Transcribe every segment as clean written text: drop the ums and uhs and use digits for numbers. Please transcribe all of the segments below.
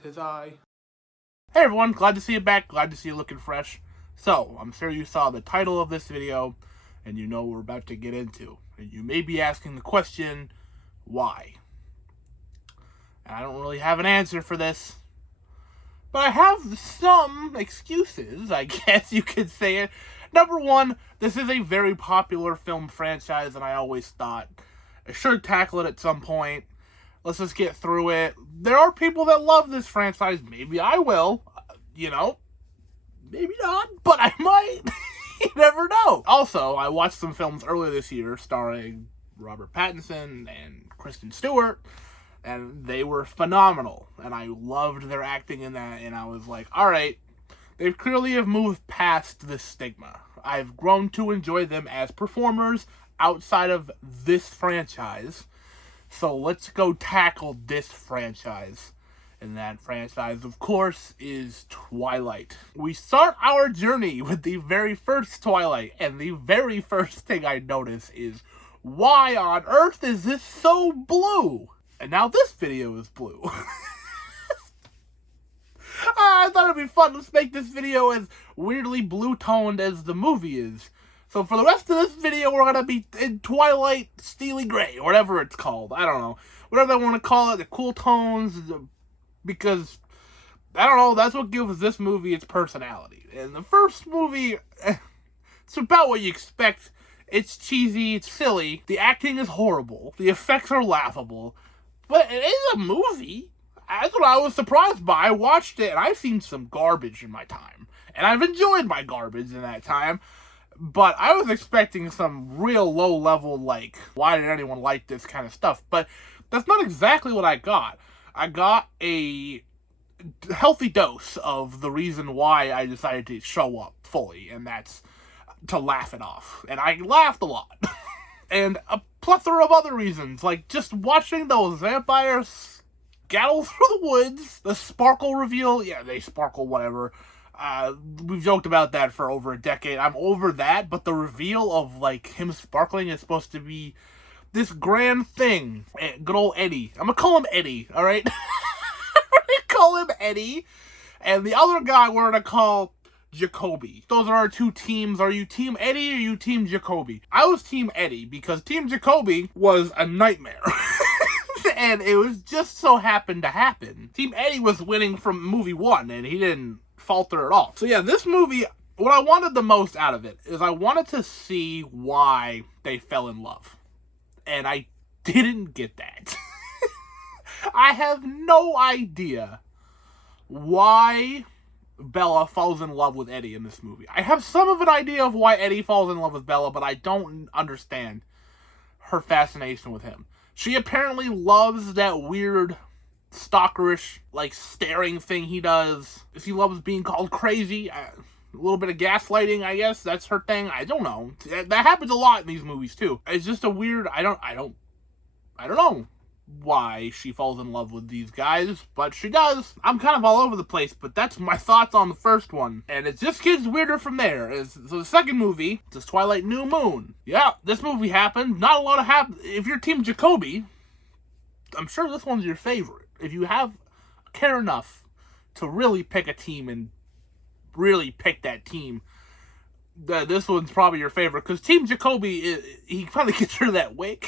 'Tis I. Hey everyone, glad to see you back, glad to see you looking fresh. So, I'm sure you saw the title of this video, and you know what we're about to get into. And you may be asking the question, why? And I don't really have an answer for this, but I have some excuses, I guess you could say it. Number one, this is a very popular film franchise, and I always thought I should tackle it at some point. Let's just get through it. There are people that love this franchise. Maybe I will. Maybe not, but I might. You never know. Also, I watched some films earlier this year starring Robert Pattinson and Kristen Stewart, and they were phenomenal. And I loved their acting in that, and I was like, alright, they clearly have moved past this stigma. I've grown to enjoy them as performers outside of this franchise. So let's go tackle this franchise. And that franchise, of course, is Twilight. We start our journey with the very first Twilight, and the very first thing I notice is, why on earth is this so blue? And now this video is blue. I thought it'd be fun. Let's make this video as weirdly blue-toned as the movie is. So for the rest of this video, we're going to be in Twilight Steely Gray, or whatever it's called. I don't know. Whatever they want to call it, the cool tones, because, I don't know, that's what gives this movie its personality. And the first movie, it's about what you expect. It's cheesy, it's silly, the acting is horrible, the effects are laughable, but it is a movie. That's what I was surprised by. I watched it, and I've seen some garbage in my time. And I've enjoyed my garbage in that time. But I was expecting some real low-level, like, why did anyone like this kind of stuff? But that's not exactly what I got. I got a healthy dose of the reason why I decided to show up fully, and that's to laugh it off. And I laughed a lot. And a plethora of other reasons, like just watching those vampires scuttle through the woods, the sparkle reveal, yeah, they sparkle, whatever. We've joked about that for over a decade. I'm over that, but the reveal of, like, him sparkling is supposed to be this grand thing. Good old Eddie. I'm gonna call him Eddie, alright? I'm gonna call him Eddie. And the other guy we're gonna call Jacoby. Those are our two teams. Are you Team Eddie or you Team Jacoby? I was Team Eddie, because Team Jacoby was a nightmare. And it was just so happened to happen. Team Eddie was winning from movie one, and he didn't falter at all. So yeah, this movie, what I wanted the most out of it is I wanted to see why they fell in love. And I didn't get that. I have no idea why Bella falls in love with Eddie in this movie. I have some of an idea of why Eddie falls in love with Bella, but I don't understand her fascination with him. She apparently loves that weird stalkerish, like, staring thing he does. She loves being called crazy. A little bit of gaslighting, I guess. That's her thing. I don't know. That happens a lot in these movies, too. It's just a weird, I don't know why she falls in love with these guys, but she does. I'm kind of all over the place, but that's my thoughts on the first one. And it just gets weirder from there. So the second movie, this Twilight New Moon. Yeah, this movie happened. Not a lot of if you're Team Jacoby, I'm sure this one's your favorite. If you care enough to really pick a team and really pick that team, this one's probably your favorite. Because Team Jacoby, he finally gets rid of that wig.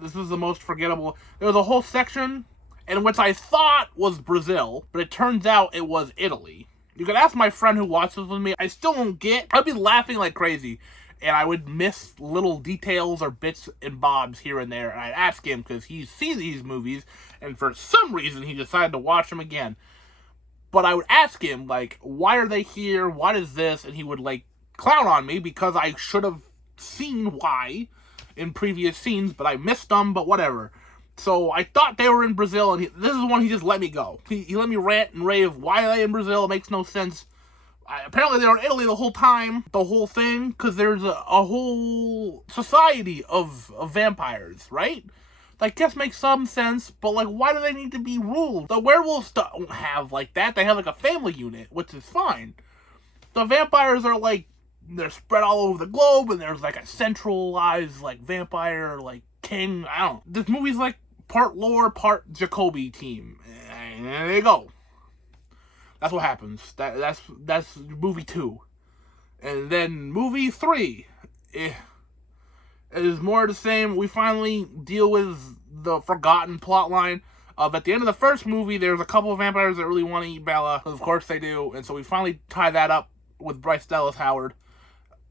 This is the most forgettable. There was a whole section in which I thought was Brazil, but it turns out it was Italy. You can ask my friend who watches with me. I still don't get. I'd be laughing like crazy, and I would miss little details or bits and bobs here and there, and I'd ask him because he's seen these movies, and for some reason he decided to watch them again. But I would ask him, like, why are they here? What is this? And he would, like, clown on me because I should have seen why in previous scenes, but I missed them, but whatever. So I thought they were in Brazil, and this is one he just let me go. He let me rant and rave, why are they in Brazil? It makes no sense. Apparently they were in Italy the whole time, the whole thing, because there's a whole society of vampires, right? I guess makes some sense, but, like, why do they need to be ruled? The werewolves don't have, like, that. They have, like, a family unit, which is fine. The vampires are, like, they're spread all over the globe, and there's, like, a centralized, like, vampire, like, king. I don't know. This movie's, like, part lore, part Jacoby team. And there you go. That's what happens. That's movie 2. And then movie 3 is more of the same. We finally deal with the forgotten plot line of, at the end of the first movie, there's a couple of vampires that really want to eat Bella. Of course they do. And so we finally tie that up with Bryce Dallas Howard.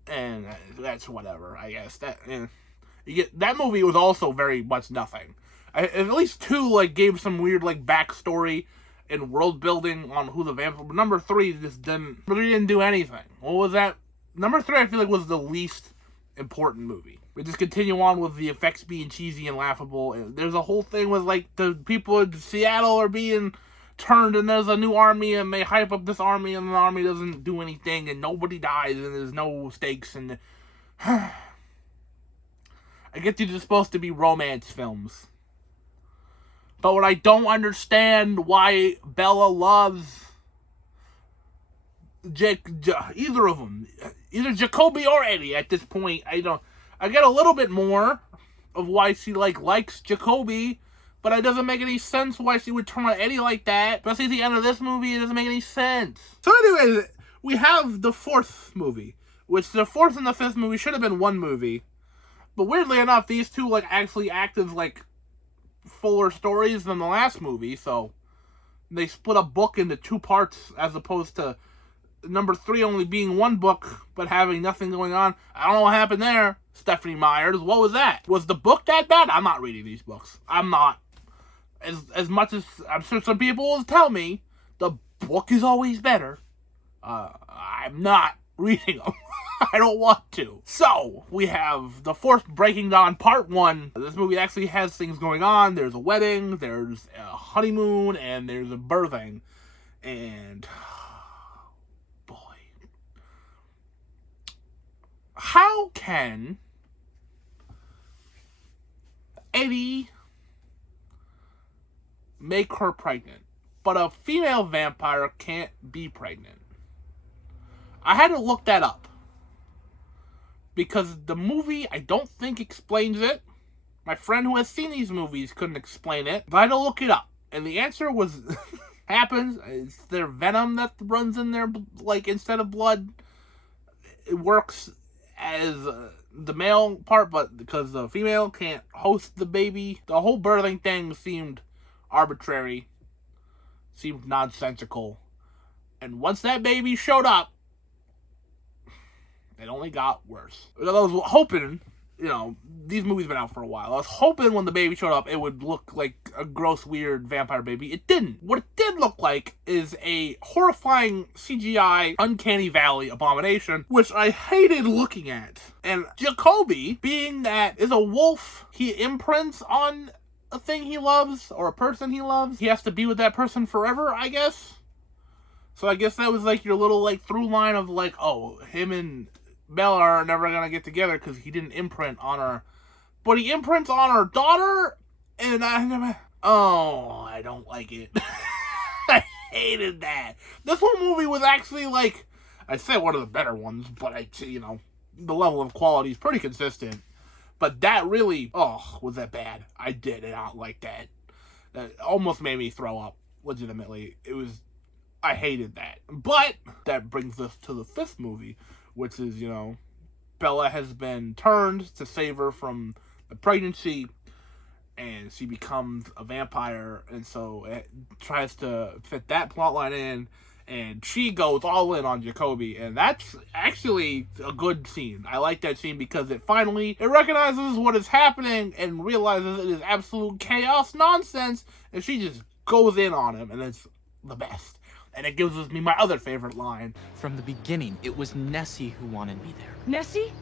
And that's whatever, I guess. That movie was also very much nothing. At least 2 like gave some weird like backstory and world building on who the vampire. But number 3 just didn't do anything. What was that? Number 3 I feel like was the least important movie. We just continue on with the effects being cheesy and laughable. And there's a whole thing with like the people in Seattle are being turned and there's a new army and they hype up this army and the army doesn't do anything and nobody dies and there's no stakes and I get these are supposed to be romance films. But what I don't understand why Bella loves either of them, either Jacoby or Eddie at this point. I get a little bit more of why she likes Jacoby, but it doesn't make any sense why she would turn on Eddie like that. Especially at the end of this movie, it doesn't make any sense. So anyways, we have the 4th movie, which the 4th and the 5th movie should have been one movie. But weirdly enough, these two actually act as fuller stories than the last movie, so they split a book into 2 parts as opposed to number 3 only being one book but having nothing going on. I don't know what happened there, Stephanie Myers. What was that? Was the book that bad? I'm not reading these books. I'm not. As much as I'm sure some people will tell me the book is always better, I'm not reading them. I don't want to. So, we have the 4th Breaking Dawn Part 1. This movie actually has things going on. There's a wedding, there's a honeymoon, and there's a birthing. And, boy. How can Eddie make her pregnant, but a female vampire can't be pregnant? I had to look that up. Because the movie, I don't think, explains it. My friend who has seen these movies couldn't explain it. But I had to look it up. And the answer was, happens, it's their venom that runs in their, instead of blood. It works as the male part, but because the female can't host the baby. The whole birthing thing seemed arbitrary. Seemed nonsensical. And once that baby showed up, it only got worse. I was hoping, these movies have been out for a while. I was hoping when the baby showed up, it would look like a gross, weird vampire baby. It didn't. What it did look like is a horrifying CGI Uncanny Valley abomination, which I hated looking at. And Jacoby, being that is a wolf, he imprints on a thing he loves, or a person he loves. He has to be with that person forever, I guess. So I guess that was your little through line of him and Bella are never gonna get together because he didn't imprint on her. But he imprints on her daughter, and I don't like it. I hated that. This whole movie was actually I'd say one of the better ones, but the level of quality is pretty consistent. But that really, was that bad? I did not like that. That almost made me throw up, legitimately. I hated that. But that brings us to the 5th movie, which is, Bella has been turned to save her from the pregnancy, and she becomes a vampire, and so it tries to fit that plotline in, and she goes all in on Jacoby, and that's actually a good scene. I like that scene because it recognizes what is happening and realizes it is absolute chaos nonsense, and she just goes in on him, and it's the best. And it gives me my other favorite line. From the beginning, it was Nessie who wanted me there. Nessie?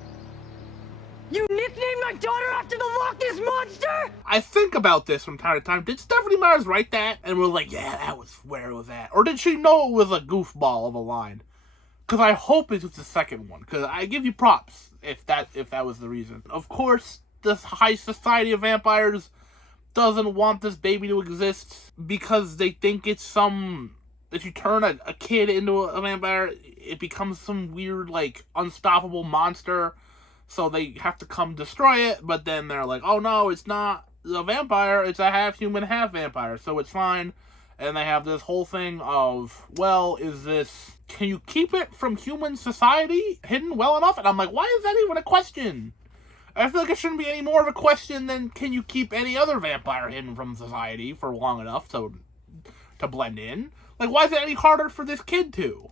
You nicknamed my daughter after the Loch Ness Monster? I think about this from time to time. Did Stephanie Myers write that? And we're yeah, that was where it was at. Or did she know it was a goofball of a line? Because I hope it was the second one. Because I give you props if that was the reason. Of course, this high society of vampires doesn't want this baby to exist because they think it's if you turn a kid into a vampire, it becomes some weird, unstoppable monster. So they have to come destroy it, but then they're oh no, it's not a vampire, it's a half-human, half-vampire, so it's fine. And they have this whole thing of, well, can you keep it from human society hidden well enough? And I'm like, why is that even a question? I feel like it shouldn't be any more of a question than can you keep any other vampire hidden from society for long enough to blend in? Like, why is it any harder for this kid to?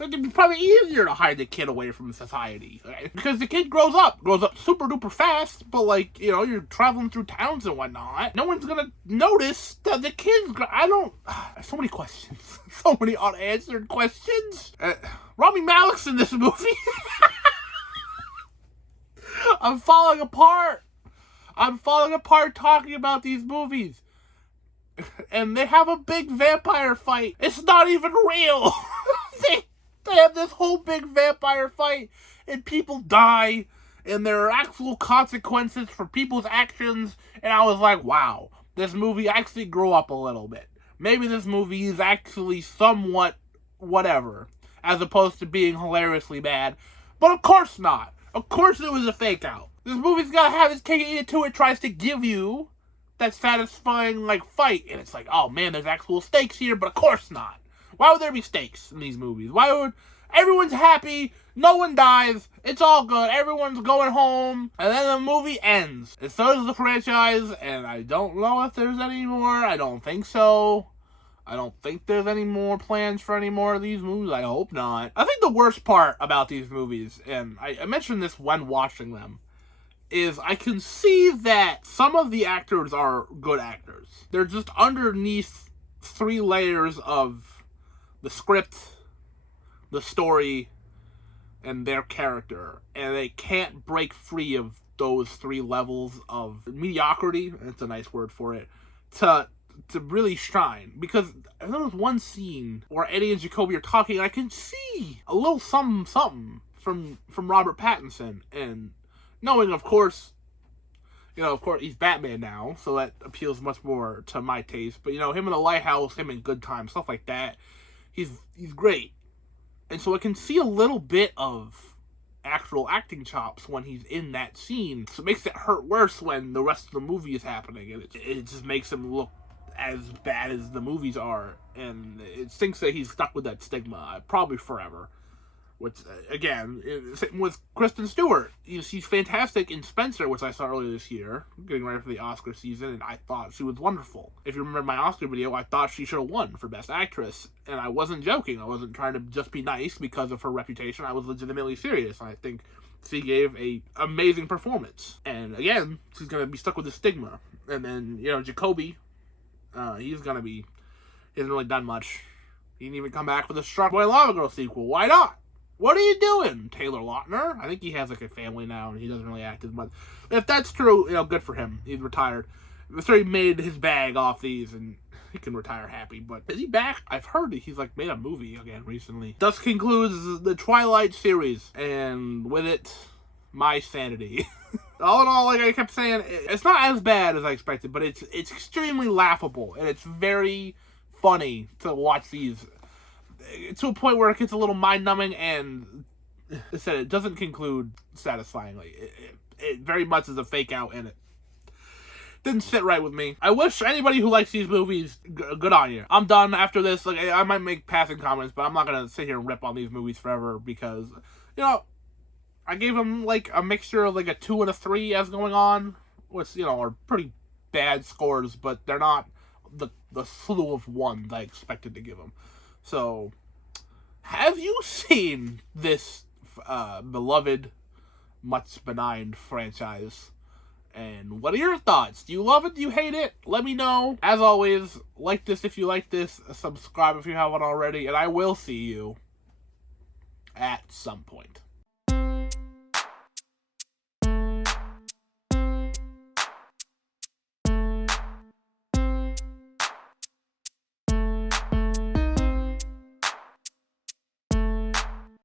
It'd be probably easier to hide the kid away from society. Right? Because the kid grows up super duper fast, but like, you know, you're traveling through towns and whatnot. No one's gonna notice that the kid's, so many questions. So many unanswered questions. Rami Malek's in this movie. I'm falling apart talking about these movies. And they have a big vampire fight. It's not even real. They have this whole big vampire fight, and people die, and there are actual consequences for people's actions, and I was like, wow, this movie actually grew up a little bit. Maybe this movie is actually somewhat whatever, as opposed to being hilariously bad, but of course not. Of course it was a fake out. This movie's gotta have its cake and eat it too. It tries to give you that satisfying, like, fight, and it's like, oh man, there's actual stakes here, but of course not. Why would there be stakes in these movies? Everyone's happy, no one dies, it's all good, everyone's going home, and then the movie ends. And so does the franchise, and I don't know if there's any more. I don't think so. I don't think there's any more plans for any more of these movies. I hope not. I think the worst part about these movies, and I mentioned this when watching them, is I can see that some of the actors are good actors. They're just underneath 3 layers of the script, the story, and their character. And they can't break free of those 3 levels of mediocrity, that's a nice word for it, to really shine. Because there was one scene where Eddie and Jacoby are talking, and I can see a little something from Robert Pattinson. And knowing, of course, he's Batman now, so that appeals much more to my taste. But, him in The Lighthouse, him in Good Times, stuff like that, he's great. And so I can see a little bit of actual acting chops when he's in that scene. So it makes it hurt worse when the rest of the movie is happening. And it just makes him look as bad as the movies are. And it stinks that he's stuck with that stigma, probably forever. Which, again, same with Kristen Stewart. She's fantastic in Spencer, which I saw earlier this year, getting ready for the Oscar season, and I thought she was wonderful. If you remember my Oscar video, I thought she should have won for Best Actress, and I wasn't joking. I wasn't trying to just be nice because of her reputation. I was legitimately serious. I think she gave an amazing performance. And again, she's going to be stuck with the stigma. And then, Jacoby, he hasn't really done much. He didn't even come back with a Shark Boy Lava Girl sequel. Why not? What are you doing, Taylor Lautner? I think he has, a family now, and he doesn't really act as much. If that's true, good for him. He's retired. I'm sure he made his bag off these, and he can retire happy. But is he back? I've heard that he's, made a movie again recently. Thus concludes the Twilight series, and with it, my sanity. All in all, like I kept saying, it's not as bad as I expected, but it's extremely laughable, and it's very funny to watch these to a point where it gets a little mind-numbing, and it doesn't conclude satisfyingly. It very much is a fake out, and it didn't sit right with me. I wish anybody who likes these movies, good on you. I'm done after this. I might make passing comments, but I'm not gonna sit here and rip on these movies forever because, I gave them a mixture of a 2 and a 3 as going on, which are pretty bad scores, but they're not the slew of 1s I expected to give them. So, have you seen this beloved, much benign franchise? And what are your thoughts? Do you love it? Do you hate it? Let me know. As always, like this if you like this, subscribe if you haven't already, and I will see you at some point.